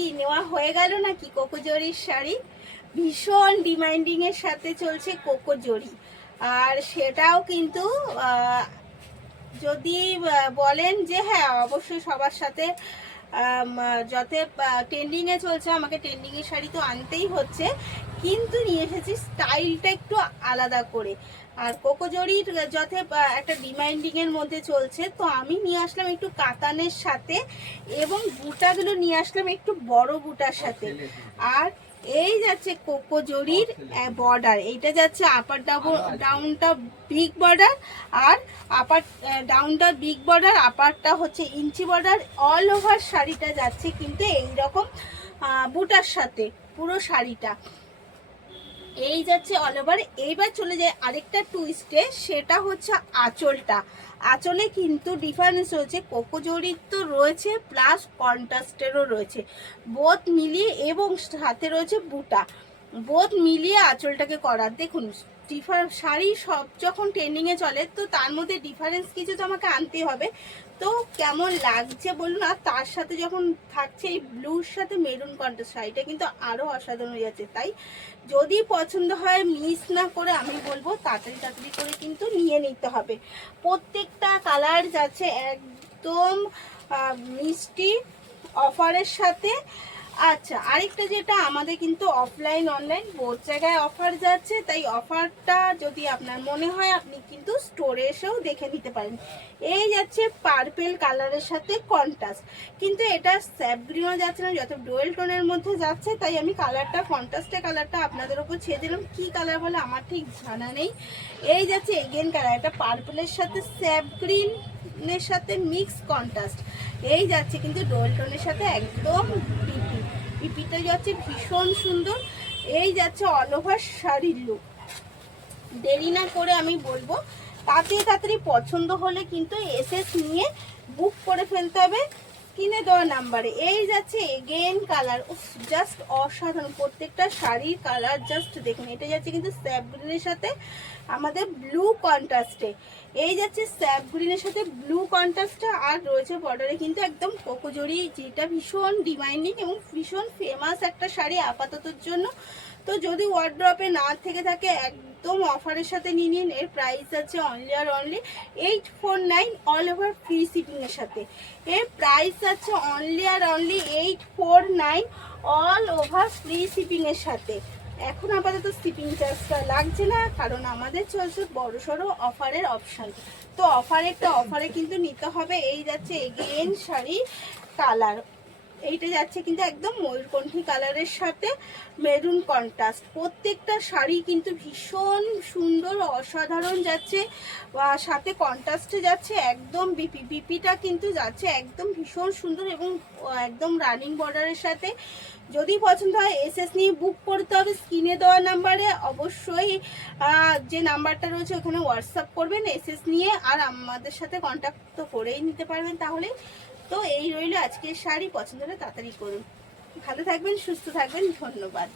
কি নেওয়া হয়ে গেল নাকি কোকো জরির শাড়ি? ভীষণ ডিমান্ডিং এর সাথে চলছে কোকো জরি, আর সেটাও কিন্তু যদি বলেন যে হ্যাঁ অবশ্যই সবার সাথে যাতে ট্রেন্ডিংয়ে চলছে, আমাকে ট্রেন্ডিংয়ের শাড়ি তো আনতেই হচ্ছে, কিন্তু নিয়ে এসেছি স্টাইলটা একটু আলাদা করে। আর কোকো জরির যাতে একটা ডিমান্ডিংয়ের মধ্যে চলছে, তো আমি নিয়ে আসলাম একটু কাতানের সাথে, এবং বুটাগুলো নিয়ে আসলাম একটু বড় বুটার সাথে। আর এই যাচ্ছে কোকো জরির বর্ডার, এইটা যাচ্ছে আপার ডাউনটা বিগ বর্ডার, আর আপার ডাউনটা বিগ বর্ডার, আপারটা হচ্ছে ইঞ্চি বর্ডার। অল ওভার শাড়িটা যাচ্ছে কিন্তু এইরকম বুটার সাথে পুরো শাড়িটা এই যাচ্ছে অল ওভার। এইবার চলে যায় আরেকটা টুইস্টে, সেটা হচ্ছে আঁচলটা। আঁচলে কিন্তু ডিফারেন্স রয়েছে, কোকো জরির তো রয়েছে, প্লাস কন্ট্রাস্টেরও রয়েছে, বোথ মিলিয়ে, এবং সাথে রয়েছে বুটা, বোথ মিলিয়ে আঁচলটাকে করা। দেখুন শাড়ি সব যখন ট্রেন্ডিংয়ে চলে, তো তার মধ্যে ডিফারেন্স কিছু তো আমাকে আনতে হবে। তো কেমন লাগছে বলুন। আর তার সাথে যখন থাকছে এই ব্লুর সাথে মেরুন কন্ট্রাস্ট, শাড়িটা কিন্তু আরও অসাধারণ হয়ে যাচ্ছে। তাই যদি পছন্দ হয় মিস না করে, আমি বলবো তাড়াতাড়ি করে কিন্তু নিয়ে নিতে হবে। প্রত্যেকটা কালার যাচ্ছে একদম মিষ্টি অফারের সাথে। আচ্ছা, আরেকটা যেটা, আমাদের কিন্তু অফলাইন অনলাইন বোথ জায়গায় অফার যাচ্ছে, তাই অফারটা যদি আপনার মনে হয় আপনি কিন্তু স্টোরে এসেও দেখে নিতে পারেন। এই যাচ্ছে পার্পেল কালারের সাথে কন্ট্রাস্ট, কিন্তু এটা স্যাপ গ্রিনও যাচ্ছে না, যত ডুয়েল টোনের মধ্যে যাচ্ছে, তাই আমি কালারটা কন্ট্রাস্টের কালারটা আপনাদের উপর ছেড়ে দিলাম। কি কালার বলে আমার ঠিক জানা নেই। এই যাচ্ছে এগেন কালার, এটা পার্পেলের সাথে স্যাপ গ্রিনের সাথে মিক্স কন্ট্রাস্ট। এই যাচ্ছে কিন্তু ডুয়েল টোনের সাথে একদম পিপিটা যাচ্ছে ভীষণ সুন্দর। এই যাচ্ছে অল ওভার শাড়ির লুক। দেরি না করে আমি বলবো তাড়াতাড়ি পছন্দ হলে কিন্তু এসএস নিয়ে বুক করে ফেলতে হবে স্ক্রিনে দেওয়া নাম্বারে। এই যাচ্ছে এগেন কালার, জাস্ট অসাধারণ, প্রত্যেকটা শাড়ির কালার জাস্ট দেখুন। এটা যাচ্ছে কিন্তু স্যাপ গ্রিনের সাথে আমাদের ব্লু কন্ট্রাস্টে, এই যাচ্ছে স্যাপ গ্রিনের সাথে ব্লু কন্ট্রাস্টে, আর রয়েছে বর্ডারে কিন্তু একদম কোকো জরি, যেটা ভীষণ ডিমান্ডিং এবং ভীষণ ফেমাস একটা শাড়ি আপাততর জন্য। তো যদি ওয়ার্ড্রপে না থেকে থাকে একদম অফারের সাথে নিয়ে নিন। এর প্রাইস আছে অনলি আর only 849 all over free shipping এর সাথে। এর প্রাইস আছে অনলি আর only 849 all over free shipping এর সাথে। এখন আপাতত শিপিং চার্জটা লাগছে না, কারণ আমাদের চলছে বড়সড় অফারের অপশান। তো অফারে কিন্তু নিতে হবে। এই যাচ্ছে এগেন শাড়ি কালার, এইটা যাচ্ছে কিন্তু একদম ময়ূরকণ্ঠী কালারের সাথে মেরুন কন্ট্রাস্ট। প্রত্যেকটা শাড়ি কিন্তু ভীষণ সুন্দর অসাধারণ যাচ্ছে, সাথে কন্ট্রাস্টে যাচ্ছে একদম বিপিটা কিন্তু যাচ্ছে একদম ভীষণ সুন্দর, এবং একদম রানিং বর্ডারের সাথে। যদি পছন্দ হয় এসএস নিয়ে বুক করতে হবে স্ক্রিনে দেওয়া নাম্বারে। অবশ্যই যে নাম্বারটা রয়েছে ওখানে হোয়াটসঅ্যাপ করবেন এসএস নিয়ে, আর আমাদের সাথে কন্ট্যাক্ট তো করেই নিতে পারবেন তাহলে। তো এই রইল আজকের শাড়ি, পছন্দ হলে তাড়াতাড়ি করুন। ভালো থাকবেন, সুস্থ থাকবেন, ধন্যবাদ।